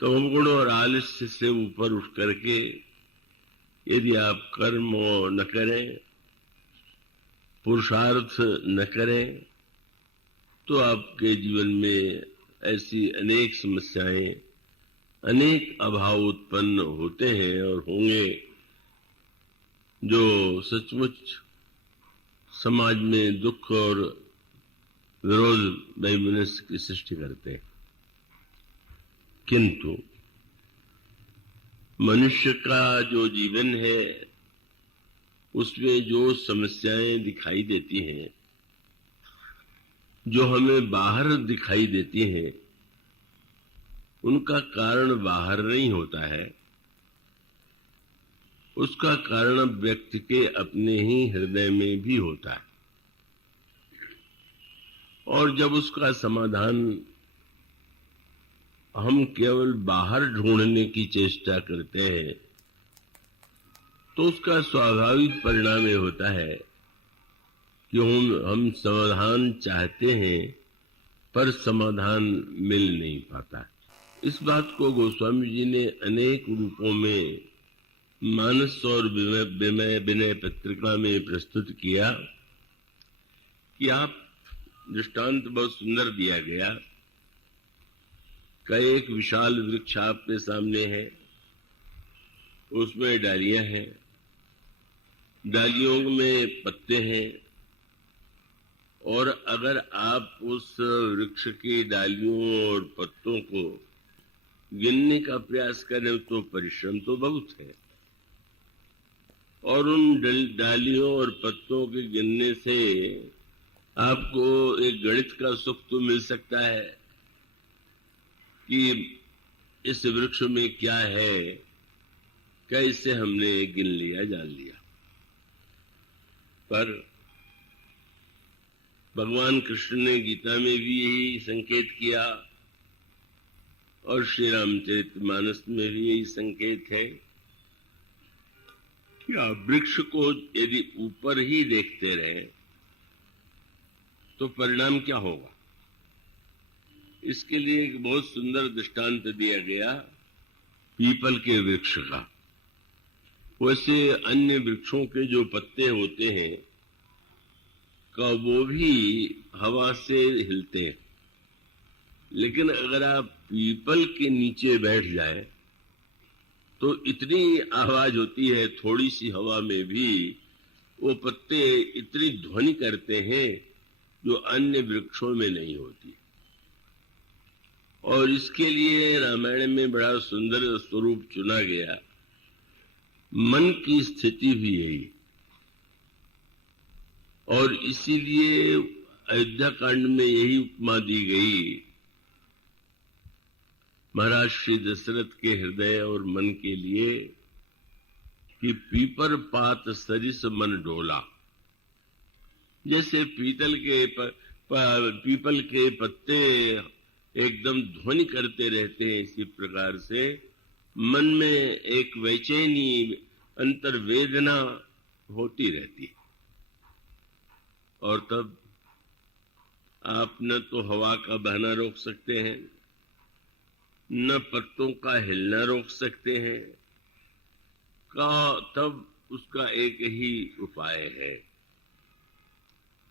तमोगुण और आलस्य से ऊपर उठ करके यदि आप कर्म न करें, पुरुषार्थ न करें, तो आपके जीवन में ऐसी अनेक समस्याएं, अनेक अभाव उत्पन्न होते हैं और होंगे जो सचमुच समाज में दुख और विरोध वैमनस्य की सृष्टि करते हैं। किंतु मनुष्य का जो जीवन है उसमें जो समस्याएं दिखाई देती हैं, जो हमें बाहर दिखाई देती हैं, उनका कारण बाहर नहीं होता है, उसका कारण व्यक्ति के अपने ही हृदय में भी होता है। और जब उसका समाधान हम केवल बाहर ढूंढने की चेष्टा करते हैं तो उसका स्वाभाविक परिणाम ये होता है कि हम समाधान चाहते हैं पर समाधान मिल नहीं पाता। इस बात को गोस्वामी जी ने अनेक रूपों में मानस और विनय पत्रिका में प्रस्तुत किया कि आप दृष्टांत बहुत सुंदर दिया गया का एक विशाल वृक्ष आपके सामने है, उसमें डालियां हैं, डालियों में पत्ते हैं, और अगर आप उस वृक्ष की डालियों और पत्तों को गिनने का प्रयास करें तो परिश्रम तो बहुत है, और उन डालियों और पत्तों के गिनने से आपको एक गणित का सुख तो मिल सकता है कि इस वृक्ष में क्या है, कैसे हमने गिन लिया, जान लिया। पर भगवान कृष्ण ने गीता में भी यही संकेत किया और श्री रामचरितमानस में भी यही संकेत है कि आप वृक्ष को यदि ऊपर ही देखते रहे तो परिणाम क्या होगा। इसके लिए एक बहुत सुंदर दृष्टांत दिया गया पीपल के वृक्ष का। वैसे अन्य वृक्षों के जो पत्ते होते हैं का वो भी हवा से हिलते हैं, लेकिन अगर आप पीपल के नीचे बैठ जाए तो इतनी आवाज होती है, थोड़ी सी हवा में भी वो पत्ते इतनी ध्वनि करते हैं जो अन्य वृक्षों में नहीं होती। और इसके लिए रामायण में बड़ा सुंदर स्वरूप चुना गया। मन की स्थिति भी यही, और इसीलिए अयोध्या कांड में यही उपमा दी गई। महाराज श्री दशरथ के हृदय और मन के लिए कि पीपर पात सरिस मन डोला। जैसे पीपल के पत्ते एकदम ध्वनि करते रहते हैं, इसी प्रकार से मन में एक बेचैनी अंतर्वेदना होती रहती है। और तब आप न तो हवा का बहना रोक सकते हैं, न पत्तों का हिलना रोक सकते हैं, तब उसका एक ही उपाय है।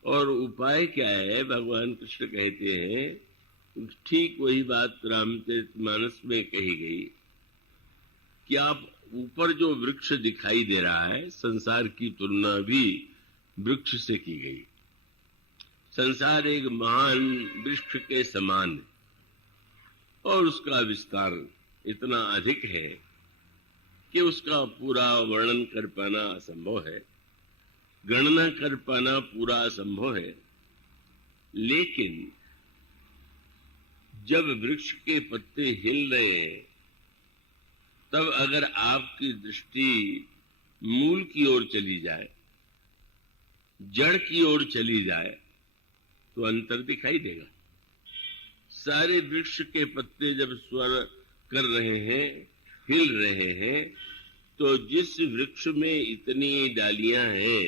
और उपाय क्या है? भगवान कृष्ण कहते हैं ठीक वही बात रामचरितमानस में कही गई कि आप ऊपर जो वृक्ष दिखाई दे रहा है, संसार की तुलना भी वृक्ष से की गई। संसार एक महान वृक्ष के समान है और उसका विस्तार इतना अधिक है कि उसका पूरा वर्णन कर पाना असंभव है, गणना कर पाना पूरा असंभव है। लेकिन जब वृक्ष के पत्ते हिल रहे हैं तब अगर आपकी दृष्टि मूल की ओर चली जाए, जड़ की ओर चली जाए, तो अंतर दिखाई देगा। सारे वृक्ष के पत्ते जब स्वर कर रहे हैं, हिल रहे हैं, तो जिस वृक्ष में इतनी डालियां हैं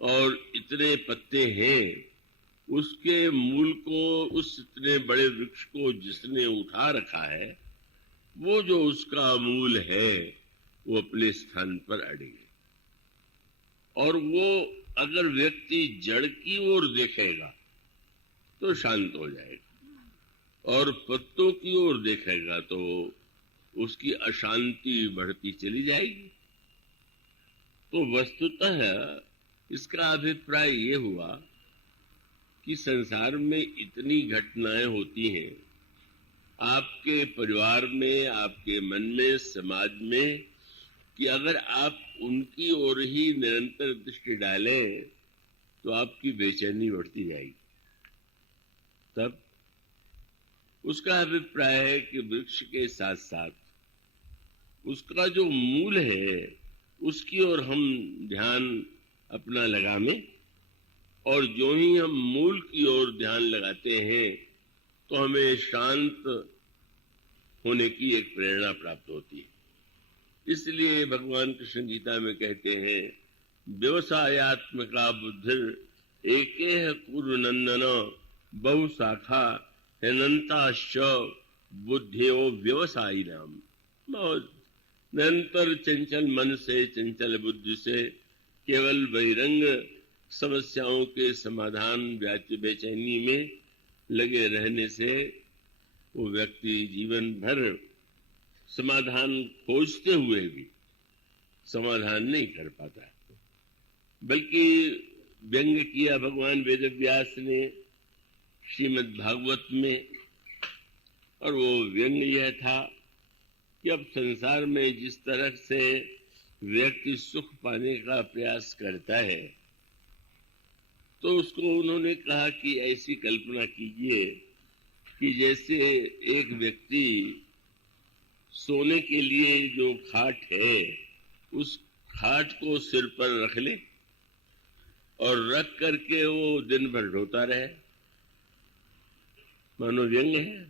और इतने पत्ते हैं, उसके मूल को, उस इतने बड़े वृक्ष को जिसने उठा रखा है, वो जो उसका मूल है वो अपने स्थान पर अड़े, और वो अगर व्यक्ति जड़ की ओर देखेगा तो शांत हो जाएगा, और पत्तों की ओर देखेगा तो उसकी अशांति बढ़ती चली जाएगी। तो वस्तुतः इसका अभिप्राय ये हुआ कि संसार में इतनी घटनाएं होती हैं, आपके परिवार में, आपके मन में, समाज में, कि अगर आप उनकी ओर ही निरंतर दृष्टि डालें तो आपकी बेचैनी बढ़ती जाएगी। तब उसका अभिप्राय है कि वृक्ष के साथ साथ उसका जो मूल है उसकी ओर हम ध्यान अपना लगाएं, और जो ही हम मूल की ओर ध्यान लगाते हैं तो हमें शांत होने की एक प्रेरणा प्राप्त होती है। इसलिए भगवान कृष्ण गीता में कहते हैं, व्यवसायात्मका बुद्धिर एकेह कुरु नंदन बहु शाखा हेनंताश्च बुद्धियो व्यवसायी नाम। बहुत निरंतर चंचल मन से, चंचल बुद्धि से, केवल बहिरंग समस्याओं के समाधान, बेचैनी में लगे रहने से वो व्यक्ति जीवन भर समाधान खोजते हुए भी समाधान नहीं कर पाता। बल्कि व्यंग किया भगवान वेदव्यास ने श्रीमद् भागवत में, और वो व्यंग यह था कि अब संसार में जिस तरह से व्यक्ति सुख पाने का प्रयास करता है, तो उसको उन्होंने कहा कि ऐसी कल्पना कीजिए कि जैसे एक व्यक्ति सोने के लिए जो खाट है उस खाट को सिर पर रख ले और रख करके वो दिन भर ढोता रहे। मानो व्यंग है।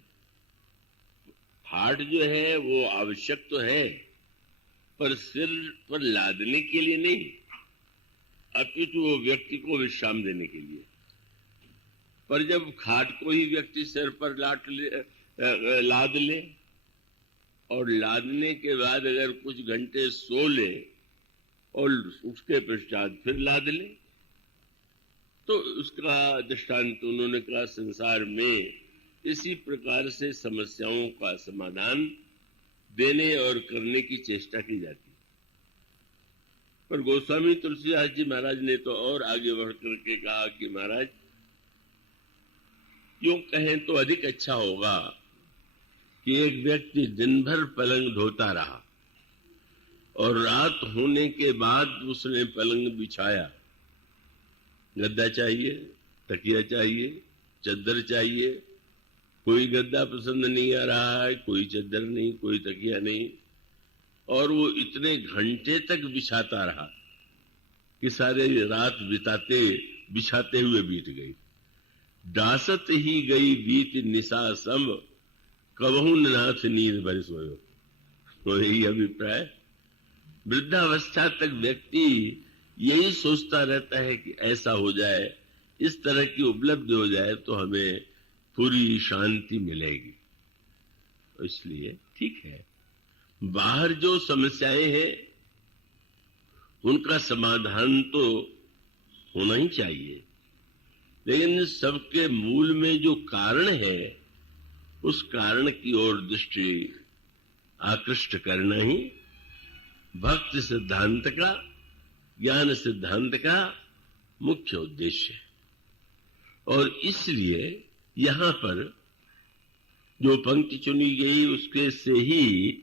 खाट जो है वो आवश्यक तो है, पर सिर पर लादने के लिए नहीं, अपितु वो व्यक्ति को विश्राम देने के लिए। पर जब खाट को ही व्यक्ति सिर पर लाद ले और लादने के बाद अगर कुछ घंटे सो ले और उसके पश्चात फिर लाद ले, तो उसका दृष्टांत उन्होंने कहा संसार में इसी प्रकार से समस्याओं का समाधान देने और करने की चेष्टा की जाती है। पर गोस्वामी तुलसीदास जी महाराज ने तो और आगे बढ़ करके कहा कि महाराज, क्यों कहें तो अधिक अच्छा होगा कि एक व्यक्ति दिन भर पलंग ढोता रहा और रात होने के बाद उसने पलंग बिछाया। गद्दा चाहिए, तकिया चाहिए, चद्दर चाहिए, कोई गद्दा पसंद नहीं आ रहा है, कोई चद्दर नहीं, कोई तकिया नहीं, और वो इतने घंटे तक बिछाता रहा कि सारे रात बिछाते हुए बीत गई। डासत ही गई बीत निशा सम, कबहू नाथ नींद भर सोयो। तो यही अभिप्राय। वृद्धावस्था तक व्यक्ति यही सोचता रहता है कि ऐसा हो जाए, इस तरह की उपलब्धि हो जाए तो हमें पूरी शांति मिलेगी। इसलिए ठीक है, बाहर जो समस्याएं हैं उनका समाधान तो होना ही चाहिए, लेकिन सबके मूल में जो कारण है उस कारण की ओर दृष्टि आकृष्ट करना ही भक्ति सिद्धांत का, ज्ञान सिद्धांत का मुख्य उद्देश्य है। और इसलिए यहां पर जो पंक्ति चुनी गई उसके से ही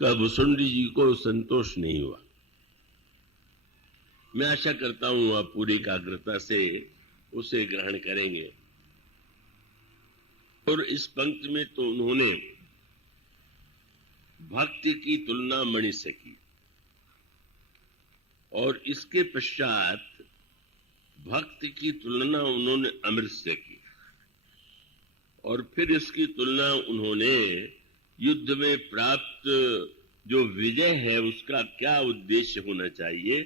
भुसुंडी जी को संतोष नहीं हुआ। मैं आशा करता हूं आप पूरी एकाग्रता से उसे ग्रहण करेंगे। और इस पंक्ति में तो उन्होंने भक्ति की तुलना मणि से की, और इसके पश्चात भक्ति की तुलना उन्होंने अमृत से की, और फिर इसकी तुलना उन्होंने युद्ध में प्राप्त जो विजय है उसका क्या उद्देश्य होना चाहिए,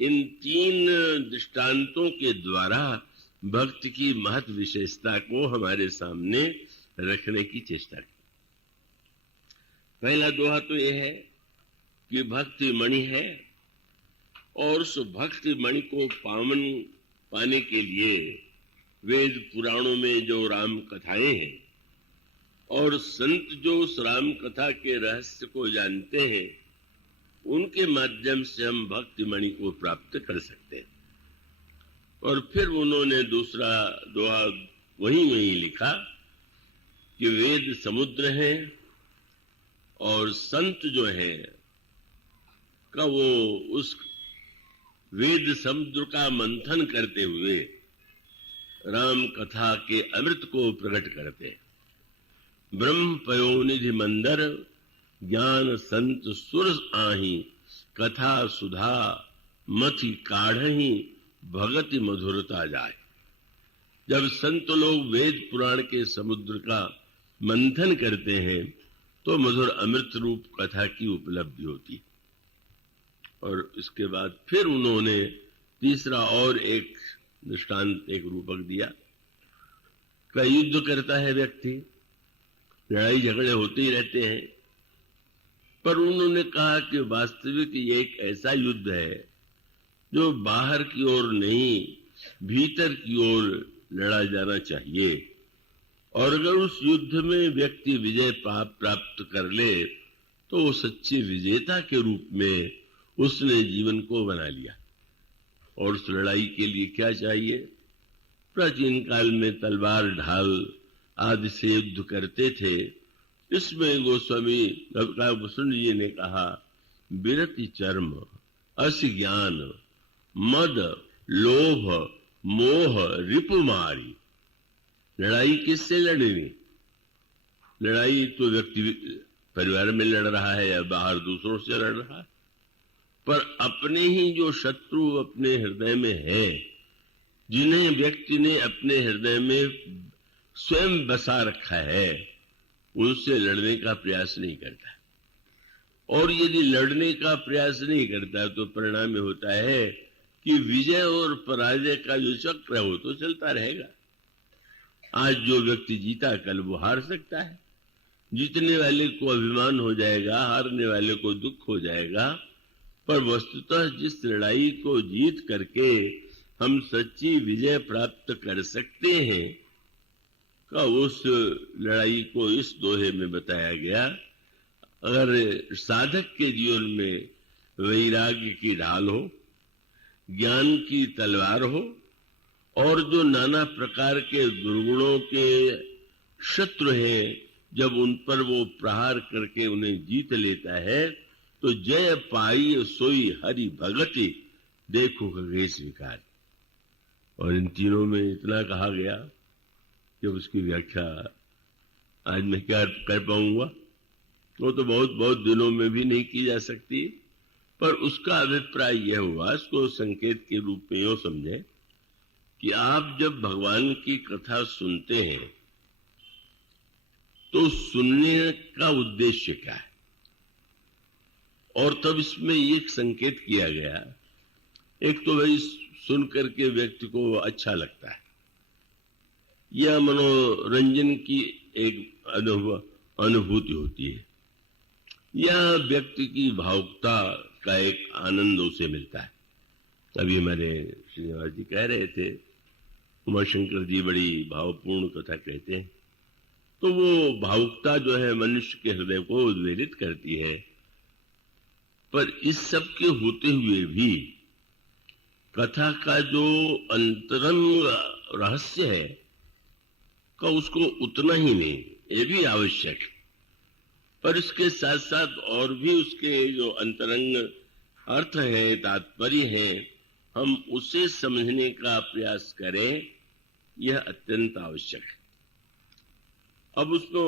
इन तीन दृष्टांतों के द्वारा भक्ति की महत्व विशेषता को हमारे सामने रखने की चेष्टा की। पहला दोहा तो यह है कि भक्ति मणि है, और उस भक्ति मणि को पावन पाने के लिए वेद पुराणों में जो राम कथाएं हैं और संत जो उस राम कथा के रहस्य को जानते हैं, उनके माध्यम से हम भक्ति मणि को प्राप्त कर सकते हैं। और फिर उन्होंने दूसरा दोहा वही लिखा कि वेद समुद्र है और संत जो है का वो उस वेद समुद्र का मंथन करते हुए राम कथा के अमृत को प्रकट करते। ब्रह्म पयोनिधि मंदर ज्ञान संत सुर आही, कथा सुधा मथि काढ़ही, भगति मधुरता जाए। जब संत लोग वेद पुराण के समुद्र का मंथन करते हैं तो मधुर अमृत रूप कथा की उपलब्धि होती। और इसके बाद फिर उन्होंने तीसरा और एक दृष्टांत, एक रूपक दिया। कई युद्ध करता है व्यक्ति, लड़ाई झगड़े होते ही रहते हैं, पर उन्होंने कहा कि वास्तविक ये एक ऐसा युद्ध है जो बाहर की ओर नहीं, भीतर की ओर लड़ा जाना चाहिए। और अगर उस युद्ध में व्यक्ति विजय प्राप्त कर ले तो वो सच्चे विजेता के रूप में उसने जीवन को बना लिया। और उस लड़ाई के लिए क्या चाहिए? प्राचीन काल में तलवार ढाल आदि से युद्ध करते थे। इसमें गोस्वामी वसुंध जी ने कहा, बिरति चर्म, अस ज्ञान, मद, लोभ, मोह, रिपुमारी। लड़ाई किससे लड़नी? लड़ाई तो व्यक्ति परिवार में लड़ रहा है या बाहर दूसरों से लड़ रहा है, पर अपने ही जो शत्रु अपने हृदय में है, जिन्हें व्यक्ति ने अपने हृदय में स्वयं बसा रखा है, उनसे लड़ने का प्रयास नहीं करता। और यदि लड़ने का प्रयास नहीं करता तो परिणाम में होता है कि विजय और पराजय का जो चक्र है वो तो चलता रहेगा। आज जो व्यक्ति जीता कल वो हार सकता है। जीतने वाले को अभिमान हो जाएगा, हारने वाले को दुख हो जाएगा, पर वस्तुतः जिस लड़ाई को जीत करके हम सच्ची विजय प्राप्त कर सकते हैं का उस लड़ाई को इस दोहे में बताया गया। अगर साधक के जीवन में वैराग्य की ढाल हो, ज्ञान की तलवार हो, और जो नाना प्रकार के दुर्गुणों के शत्रु हैं, जब उन पर वो प्रहार करके उन्हें जीत लेता है तो जय पाई सोई हरि भगति, देखो खगे स्वीकार। और इन तीनों में इतना कहा गया कि उसकी व्याख्या आज मैं क्या कर पाऊंगा, वो तो बहुत बहुत दिनों में भी नहीं की जा सकती। पर उसका अभिप्राय यह हुआ, इसको संकेत के रूप में यूं समझे कि आप जब भगवान की कथा सुनते हैं तो सुनने का उद्देश्य क्या है? और तब इसमें एक संकेत किया गया, एक तो भाई सुन करके व्यक्ति को अच्छा लगता है, यह मनोरंजन की एक अनुभूति होती है, यह व्यक्ति की भावुकता का एक आनंद उसे मिलता है। अभी हमारे श्रीनिवास जी कह रहे थे, उमाशंकर जी बड़ी भावपूर्ण कथा कहते हैं, तो वो भावुकता जो है मनुष्य के हृदय को उद्वेलित करती है। पर इस सब के होते हुए भी कथा का जो अंतरंग रहस्य है का उसको उतना ही नहीं, ये भी आवश्यक है, पर इसके साथ साथ और भी उसके जो अंतरंग अर्थ है, तात्पर्य है, हम उसे समझने का प्रयास करें, यह अत्यंत आवश्यक है। अब उसको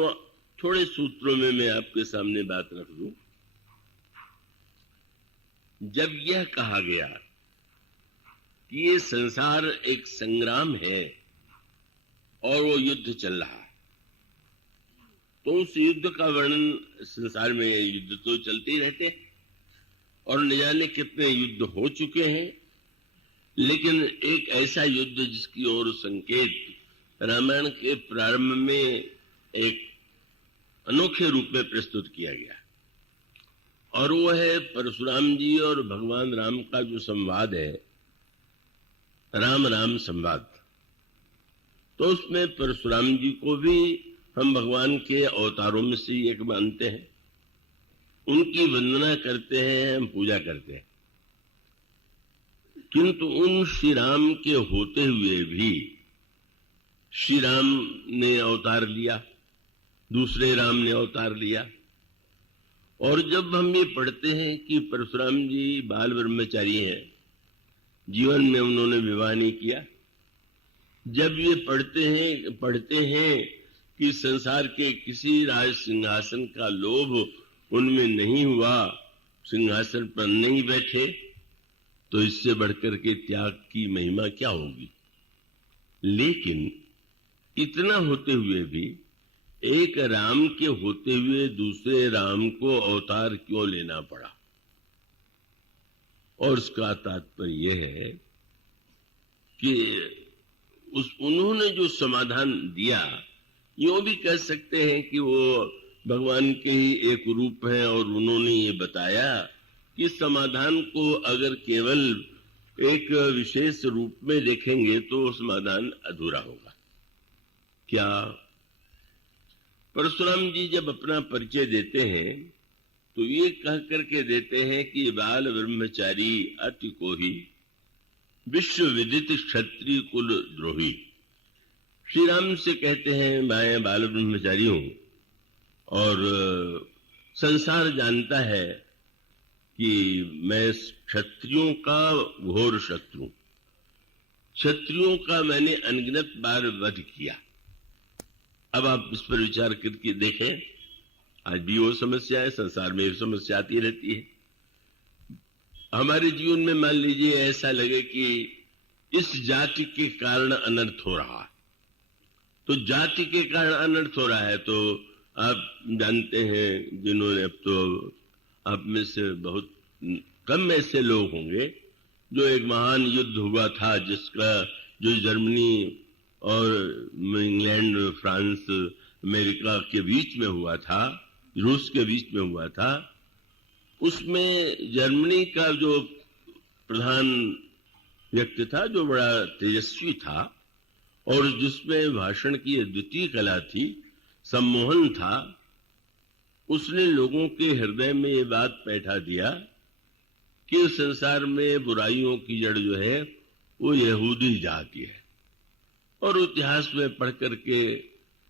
थोड़े सूत्रों में मैं आपके सामने बात रख दूं। जब यह कहा गया कि ये संसार एक संग्राम है और वो युद्ध चल रहा है, तो उस युद्ध का वर्णन, संसार में युद्ध तो चलते ही रहते हैं और न जाने कितने युद्ध हो चुके हैं, लेकिन एक ऐसा युद्ध जिसकी ओर संकेत रामायण के प्रारंभ में एक अनोखे रूप में प्रस्तुत किया गया। और वो है परशुराम जी और भगवान राम का जो संवाद है, राम राम संवाद। तो उसमें परशुराम जी को भी हम भगवान के अवतारों में से एक मानते हैं, उनकी वंदना करते हैं, हम पूजा करते हैं। किंतु उन श्री राम के होते हुए भी श्री राम ने अवतार लिया, दूसरे राम ने अवतार लिया। और जब हम ये पढ़ते हैं कि परशुराम जी बाल ब्रह्मचारी हैं, जीवन में उन्होंने विवाह नहीं किया, जब ये पढ़ते हैं कि संसार के किसी राज सिंहासन का लोभ उनमें नहीं हुआ, सिंहासन पर नहीं बैठे, तो इससे बढ़कर के त्याग की महिमा क्या होगी। लेकिन इतना होते हुए भी एक राम के होते हुए दूसरे राम को अवतार क्यों लेना पड़ा। और उसका तात्पर्य यह है कि उन्होंने जो समाधान दिया, यूं भी कह सकते हैं कि वो भगवान के ही एक रूप है, और उन्होंने ये बताया कि समाधान को अगर केवल एक विशेष रूप में देखेंगे तो समाधान अधूरा होगा। क्या परशुराम जी जब अपना परिचय देते हैं तो ये कह करके देते हैं कि बाल ब्रह्मचारी अति को ही विश्व विदित क्षत्रिय कुल द्रोही। श्री राम से कहते हैं मैं बाल ब्रह्मचारी हूं, और संसार जानता है कि मैं क्षत्रियों का घोर शत्रु, क्षत्रियों का मैंने अनगिनत बार वध किया। अब आप इस पर विचार करके देखें, आज भी वो समस्या है, संसार में समस्या आती रहती है। हमारे जीवन में मान लीजिए ऐसा लगे कि इस जाति के कारण अनर्थ हो रहा है, तो जाति के कारण अनर्थ हो रहा है, तो आप जानते हैं, जिन्होंने अब तो आप में से बहुत कम ऐसे लोग होंगे जो एक महान युद्ध हुआ था, जिसका जो जर्मनी और इंग्लैंड, फ्रांस, अमेरिका के बीच में हुआ था, रूस के बीच में हुआ था। उसमें जर्मनी का जो प्रधान व्यक्ति था, जो बड़ा तेजस्वी था और जिसमें भाषण की अद्वितीय कला थी, सम्मोहन था, उसने लोगों के हृदय में ये बात बैठा दिया कि संसार में बुराइयों की जड़ जो है वो यहूदी जाति है। और इतिहास में पढ़ करके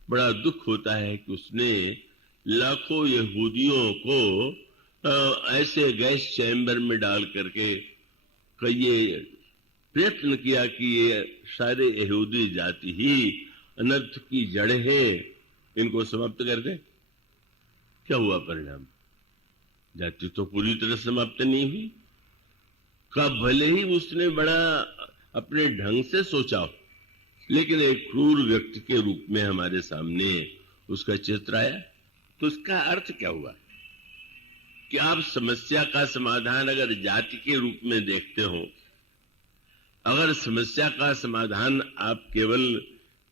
बड़ा दुख होता है कि उसने लाखों यहूदियों को ऐसे गैस चैम्बर में डाल करके ये प्रयत्न किया कि ये सारे यहूदी जाति ही अनर्थ की जड़ है, इनको समाप्त कर दे। क्या हुआ परिणाम? जाति तो पूरी तरह समाप्त नहीं हुई। का भले ही उसने बड़ा अपने ढंग से सोचा हो, लेकिन एक क्रूर व्यक्ति के रूप में हमारे सामने उसका चित्र आया। तो उसका अर्थ क्या हुआ कि आप समस्या का समाधान अगर जाति के रूप में देखते हो, अगर समस्या का समाधान आप केवल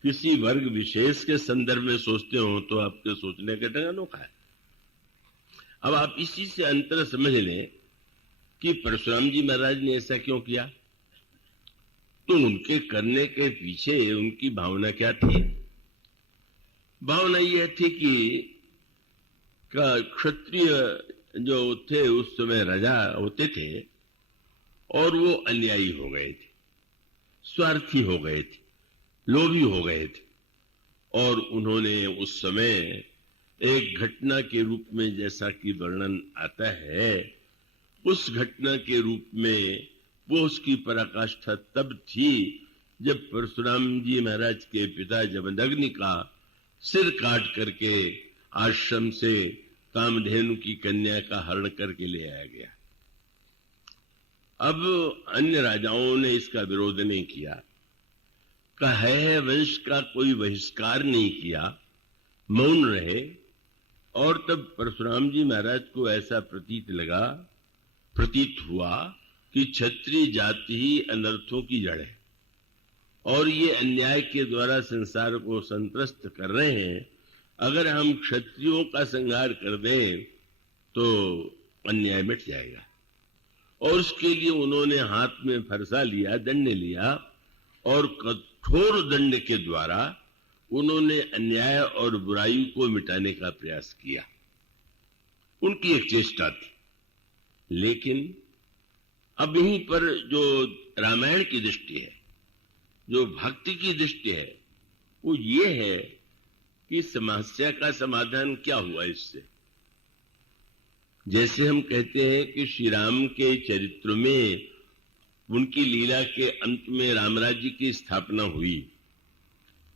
किसी वर्ग विशेष के संदर्भ में सोचते हो, तो आपके सोचने का ढंग अनोखा है। अब आप इसी से अंतर समझ लें कि परशुराम जी महाराज ने ऐसा क्यों किया। तो उनके करने के पीछे उनकी भावना क्या थी? भावना यह थी कि क्षत्रिय जो थे उस समय राजा होते थे और वो अन्यायी हो गए थे, स्वार्थी हो गए थे, लोभी हो गए थे। और उन्होंने उस समय एक घटना के रूप में, जैसा कि वर्णन आता है, उस घटना के रूप में वो उसकी पराकाष्ठा तब थी जब परशुराम जी महाराज के पिता जमदग्नि का सिर काट करके आश्रम से कामधेनु की कन्या का हरण करके ले आया गया। अब अन्य राजाओं ने इसका विरोध नहीं किया, है वंश का कोई बहिष्कार नहीं किया, मौन रहे। और तब परशुराम जी महाराज को ऐसा प्रतीत हुआ कि क्षत्रिय जाति ही अनर्थों की जड़ है और ये अन्याय के द्वारा संसार को संत्रस्त कर रहे हैं। अगर हम क्षत्रियों का संहार कर दें तो अन्याय मिट जाएगा। और उसके लिए उन्होंने हाथ में फरसा लिया, दंड लिया, और कठोर दंड के द्वारा उन्होंने अन्याय और बुराई को मिटाने का प्रयास किया। उनकी एक चेष्टा थी। लेकिन अब यहीं पर जो रामायण की दृष्टि है, जो भक्ति की दृष्टि है, वो ये है कि समस्या का समाधान क्या हुआ इससे। जैसे हम कहते हैं कि श्री राम के चरित्र में उनकी लीला के अंत में रामराज्य की स्थापना हुई।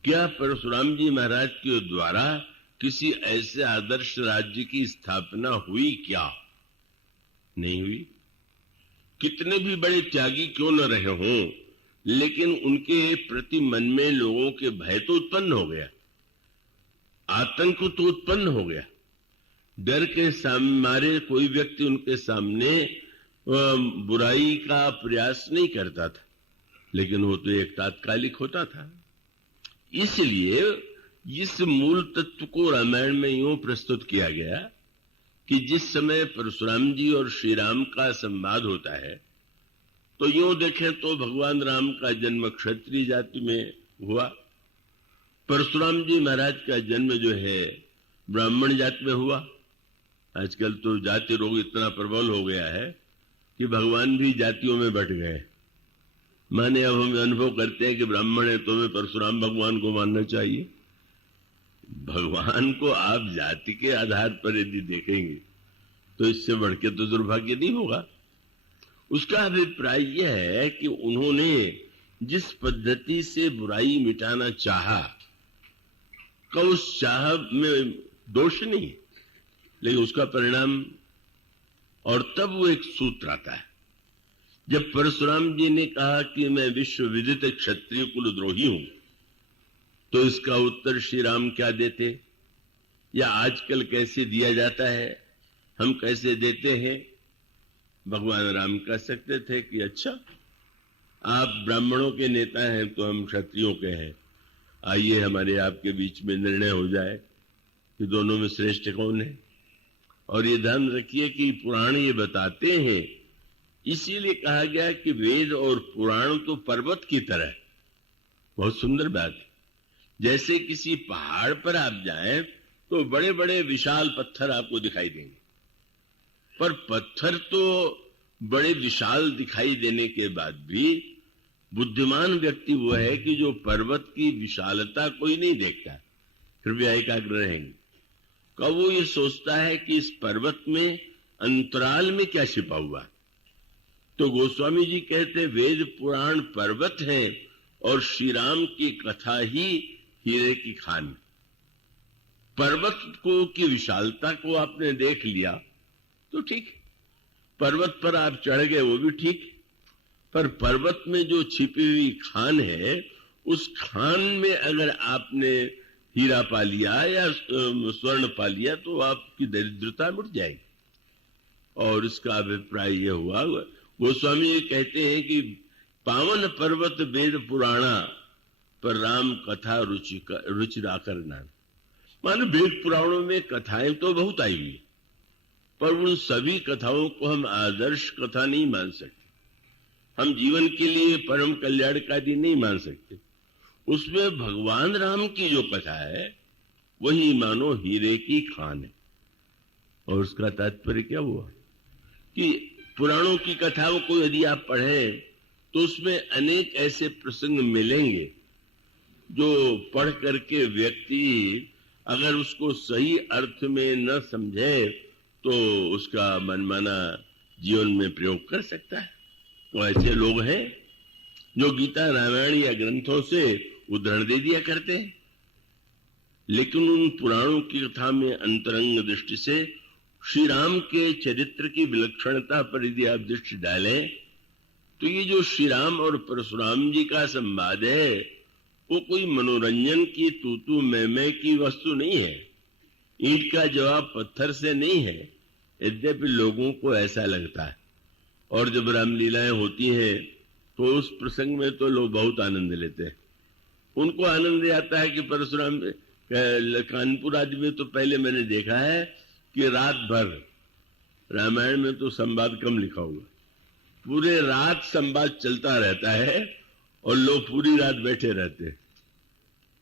क्या परशुराम जी महाराज के द्वारा किसी ऐसे आदर्श राज्य की स्थापना हुई? क्या नहीं हुई? कितने भी बड़े त्यागी क्यों न रहे हों, लेकिन उनके प्रति मन में लोगों के भय तो उत्पन्न हो गया, आतंक तो उत्पन्न हो गया। डर के मारे कोई व्यक्ति उनके सामने बुराई का प्रयास नहीं करता था, लेकिन वो तो एक तात्कालिक होता था। इसलिए इस मूल तत्व को रामायण में यूं प्रस्तुत किया गया कि जिस समय परशुराम जी और श्री राम का संवाद होता है, तो यूं देखें तो भगवान राम का जन्म क्षत्रिय जाति में हुआ, परशुराम जी महाराज का जन्म जो है ब्राह्मण जाति में हुआ। आजकल तो जाति रोग इतना प्रबल हो गया है कि भगवान भी जातियों में बट गए। माने अब हम अनुभव करते हैं कि ब्राह्मण है तो हमें परशुराम भगवान को मानना चाहिए। भगवान को आप जाति के आधार पर यदि देखेंगे तो इससे बढ़ के तो दुर्भाग्य नहीं होगा। उसका अभिप्राय यह है कि उन्होंने जिस पद्धति से बुराई मिटाना चाहा, का उस चाह में दोष नहीं, लेकिन उसका परिणाम, और तब वो एक सूत्र आता है। जब परशुराम जी ने कहा कि मैं विश्व विदित क्षत्रिय कुलद्रोही हूं, तो इसका उत्तर श्री राम क्या देते, या आजकल कैसे दिया जाता है, हम कैसे देते हैं? भगवान राम कह सकते थे कि अच्छा, आप ब्राह्मणों के नेता हैं तो हम क्षत्रियों के हैं, आइए हमारे आपके बीच में निर्णय हो जाए कि दोनों में श्रेष्ठ कौन है। और ये ध्यान रखिए कि पुराण ये बताते हैं, इसीलिए कहा गया कि वेद और पुराण तो पर्वत की तरह। बहुत सुंदर बात है। जैसे किसी पहाड़ पर आप जाएं तो बड़े बड़े विशाल पत्थर आपको दिखाई देंगे, पर पत्थर तो बड़े विशाल दिखाई देने के बाद भी बुद्धिमान व्यक्ति वो है कि जो पर्वत की विशालता कोई नहीं देखता। कृपया एकाग्र रहेंगे। कब वो ये सोचता है कि इस पर्वत में अंतराल में क्या छिपा हुआ। तो गोस्वामी जी कहते वेद पुराण पर्वत हैं और श्री राम की कथा ही हीरे की खान। पर्वत को की विशालता को आपने देख लिया तो ठीक, पर्वत पर आप चढ़ गए वो भी ठीक, पर पर्वत में जो छिपी हुई खान है, उस खान में अगर आपने हीरा पा लिया या स्वर्ण पा लिया तो आपकी दरिद्रता मिट जाएगी। और इसका अभिप्राय यह हुआ, गोस्वामी ये कहते हैं कि पावन पर्वत वेद पुराणा पर राम कथा रुचिराकर नाम। मानो वेद पुराणों में कथाएं तो बहुत आई हुई, पर उन सभी कथाओं को हम आदर्श कथा नहीं मान सकते, हम जीवन के लिए परम कल्याणकारी नहीं मान सकते। उसमें भगवान राम की जो कथा है वही मानो हीरे की खान है। और उसका तात्पर्य क्या हुआ कि पुराणों की कथाओं को यदि आप पढ़ें तो उसमें अनेक ऐसे प्रसंग मिलेंगे जो पढ़ करके व्यक्ति अगर उसको सही अर्थ में न समझे तो उसका मनमाना जीवन में प्रयोग कर सकता है। तो ऐसे लोग हैं जो गीता रामायण या ग्रंथों से उदाहरण दे दिया करते हैं, लेकिन उन पुराणों की कथा में अंतरंग दृष्टि से श्री राम के चरित्र की विलक्षणता पर यदि आप दृष्टि डालें तो ये जो श्री राम और परशुराम जी का संवाद है वो कोई मनोरंजन की तू मैं की वस्तु नहीं है, ईंट का जवाब पत्थर से नहीं है। यद्यपि लोगों को ऐसा लगता है, और जब रामलीलाएं होती हैं तो उस प्रसंग में तो लोग बहुत आनंद लेते हैं। उनको आनंद आता है कि परशुराम कानपुर आदि में तो पहले मैंने देखा है कि रात भर रामायण में तो संवाद कम लिखा हुआ, पूरे रात संवाद चलता रहता है और लोग पूरी रात बैठे रहते हैं।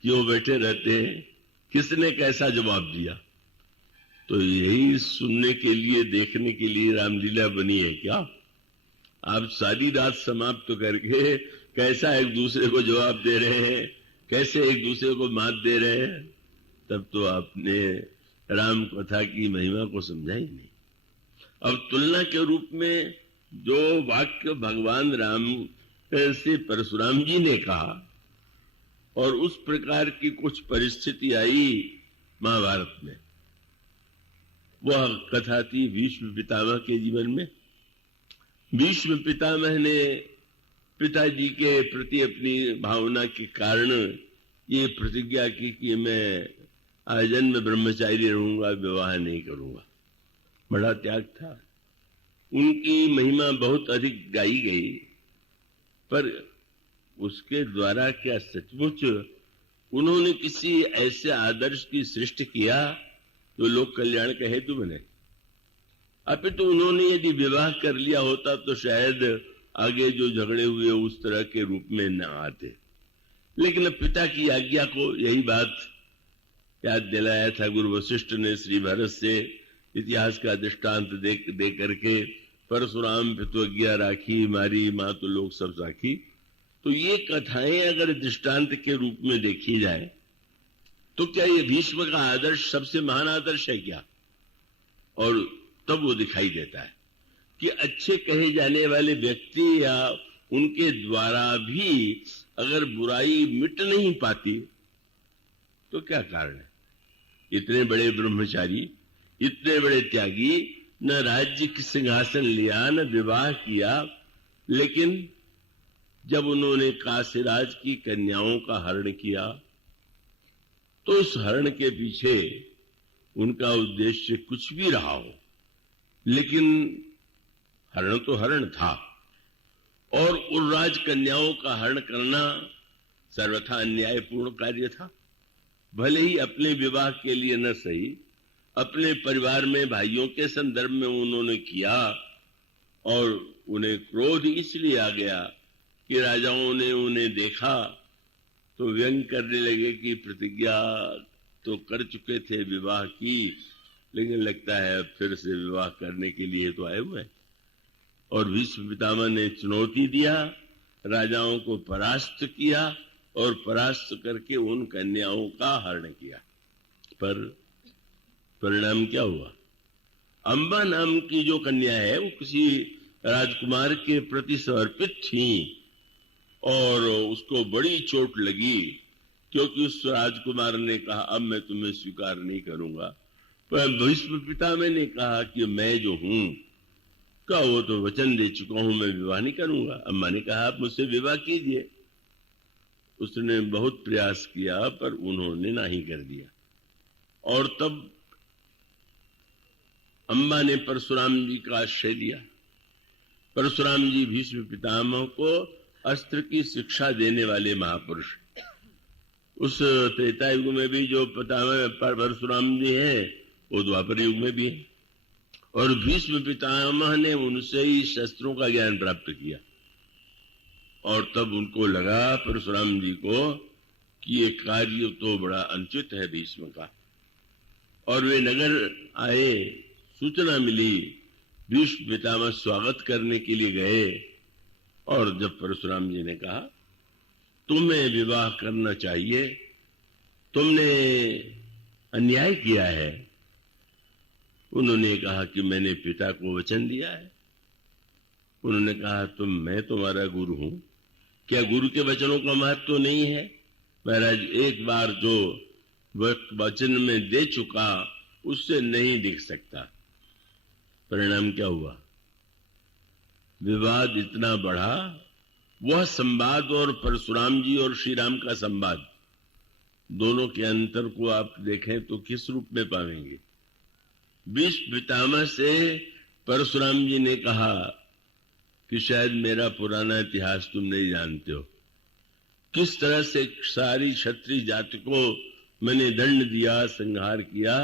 क्यों बैठे रहते हैं? किसने कैसा जवाब दिया? तो यही सुनने के लिए, देखने के लिए रामलीला बनी है क्या? आप सारी रात समाप्त करके कैसा एक दूसरे को जवाब दे रहे हैं, कैसे एक दूसरे को मात दे रहे हैं, तब तो आपने राम कथा की महिमा को समझा ही नहीं। अब तुलना के रूप में जो वाक्य भगवान राम से परशुराम जी ने कहा और उस प्रकार की कुछ परिस्थिति आई महाभारत में, वह कथा थी भीष्म पितामह के जीवन में। भीष्म पितामह ने पिताजी के प्रति अपनी भावना के कारण ये प्रतिज्ञा की कि मैं आजन्म ब्रह्मचारी रहूंगा, विवाह नहीं करूंगा। बड़ा त्याग था। उनकी महिमा बहुत अधिक गाई गई, पर उसके द्वारा क्या सचमुच उन्होंने किसी ऐसे आदर्श की सृष्टि किया जो लोक कल्याण का हेतु बने? अपितु उन्होंने यदि विवाह कर लिया होता तो शायद आगे जो झगड़े हुए उस तरह के रूप में न आते। लेकिन पिता की आज्ञा को यही बात याद दिलाया था गुरु वशिष्ठ ने श्री भरत से इतिहास का दृष्टांत दे करके, परशुराम पितुज्ञा राखी मारी मां तो लोग सब साखी। तो ये कथाएं अगर दृष्टांत के रूप में देखी जाए तो क्या ये भीष्म का आदर्श सबसे महान आदर्श है क्या? और तब वो दिखाई देता है कि अच्छे कहे जाने वाले व्यक्ति या उनके द्वारा भी अगर बुराई मिट नहीं पाती तो क्या कारण है? इतने बड़े ब्रह्मचारी, इतने बड़े त्यागी, न राज्य की सिंहासन लिया, न विवाह किया, लेकिन जब उन्होंने काशीराज की कन्याओं का हरण किया तो उस हरण के पीछे उनका उद्देश्य कुछ भी रहा हो, लेकिन हरण तो हरण था। और उर्राज कन्याओं का हरण करना सर्वथा अन्यायपूर्ण कार्य था। भले ही अपने विवाह के लिए न सही, अपने परिवार में भाइयों के संदर्भ में उन्होंने किया, और उन्हें क्रोध इसलिए आ गया कि राजाओं ने उन्हें देखा तो व्यंग करने लगे कि प्रतिज्ञा तो कर चुके थे विवाह की, लेकिन लगता है फिर से विवाह करने के लिए तो आए हुए। और भीष्म पितामह ने चुनौती दिया, राजाओं को परास्त किया और परास्त करके उन कन्याओं का हरण किया। पर परिणाम क्या हुआ? अंबा नाम की जो कन्या है वो किसी राजकुमार के प्रति समर्पित थी और उसको बड़ी चोट लगी, क्योंकि उस राजकुमार ने कहा अब मैं तुम्हें स्वीकार नहीं करूंगा। पर भीष्म पितामह ने कहा कि मैं जो हूं का वो तो वचन दे चुका हूं, मैं विवाह नहीं करूंगा। अम्मा ने कहा आप मुझसे विवाह कीजिए। उसने बहुत प्रयास किया पर उन्होंने नहीं कर दिया। और तब अम्मा ने परशुराम जी का आश्रय लिया। परशुराम जी भीष्म पितामह को अस्त्र की शिक्षा देने वाले महापुरुष। उस त्रेता युग में भी जो पितामह परशुराम जी हैं वो द्वापर युग में भी है, और भीष्म पितामह ने उनसे ही शस्त्रों का ज्ञान प्राप्त किया। और तब उनको लगा परशुराम जी को कि ये कार्य तो बड़ा अनुचित है भीष्म का। और वे नगर आए, सूचना मिली, भीष्म पितामह स्वागत करने के लिए गए। और जब परशुराम जी ने कहा तुम्हें विवाह करना चाहिए, तुमने अन्याय किया है, उन्होंने कहा कि मैंने पिता को वचन दिया है। उन्होंने कहा मैं तुम्हारा गुरु हूं, क्या गुरु के वचनों का महत्व तो नहीं है? महाराज एक बार जो वचन में दे चुका उससे नहीं दिख सकता। परिणाम क्या हुआ? विवाद इतना बढ़ा। वह संवाद और परशुराम जी और श्री राम का संवाद, दोनों के अंतर को आप देखें तो किस रूप में पाएंगे? भीष्म पितामह से परशुराम जी ने कहा कि शायद मेरा पुराना इतिहास तुम नहीं जानते हो, किस तरह से सारी क्षत्रिय जाति को मैंने दंड दिया, संहार किया,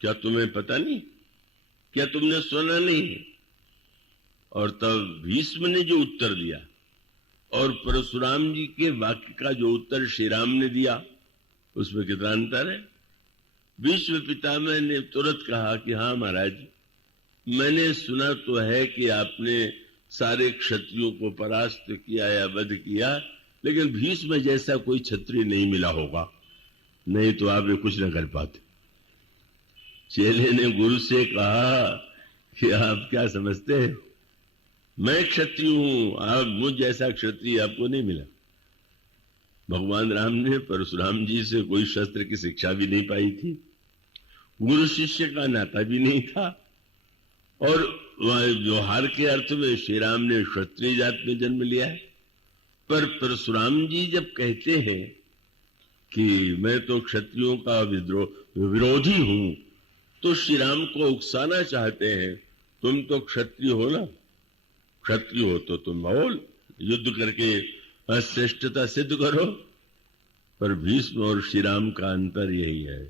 क्या तुम्हें पता नहीं? क्या तुमने सुना नहीं? और तब भीष्म ने जो उत्तर दिया और परशुराम जी के वाक्य का जो उत्तर श्री राम ने दिया, उसमें कितना अंतर है। भीष्म पितामह ने तुरंत कहा कि हाँ महाराज, मैंने सुना तो है कि आपने सारे क्षत्रियों को परास्त किया या वध किया, लेकिन भीष्म जैसा कोई क्षत्रिय नहीं मिला होगा, नहीं तो आप ये कुछ न कर पाते। चेले ने गुरु से कहा कि आप क्या समझते हैं, मैं क्षत्रिय हूं, आप मुझ जैसा क्षत्रिय आपको नहीं मिला। भगवान राम ने परशुराम जी से कोई शस्त्र की शिक्षा भी नहीं पाई थी, गुरु शिष्य का नाता भी नहीं था, और व्यवहार के अर्थ में श्री राम ने क्षत्रिय जात में जन्म लिया है। पर परशुराम जी जब कहते हैं कि मैं तो क्षत्रियों का विरोधी हूं, तो श्री राम को उकसाना चाहते हैं, तुम तो क्षत्रिय हो ना, क्षत्रिय हो तो तुम बोल युद्ध करके श्रेष्ठता सिद्ध करो। पर भीष्म और श्री राम का अंतर यही है,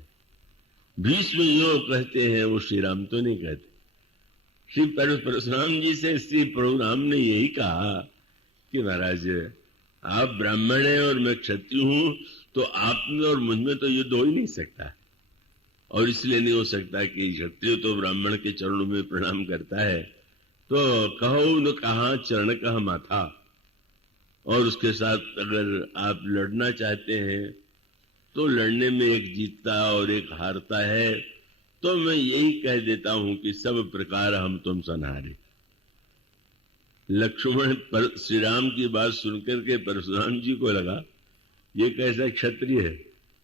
भीष्म जो कहते हैं वो श्री राम तो नहीं कहते। श्री परशुराम जी से श्री प्रभु राम ने यही कहा कि महाराज आप ब्राह्मण हैं और मैं क्षत्रिय हूं, तो आप में और मुझ में तो युद्ध हो ही नहीं सकता, और इसलिए नहीं हो सकता कि क्षत्रिय तो ब्राह्मण के चरणों में प्रणाम करता है, तो कहो न कहा चरण कह माथा। और उसके साथ अगर आप लड़ना चाहते हैं तो लड़ने में एक जीतता और एक हारता है, तो मैं यही कह देता हूं कि सब प्रकार हम तुम सनहारे। लक्ष्मण श्री राम की बात सुनकर के परशुराम जी को लगा ये कैसा क्षत्रिय है,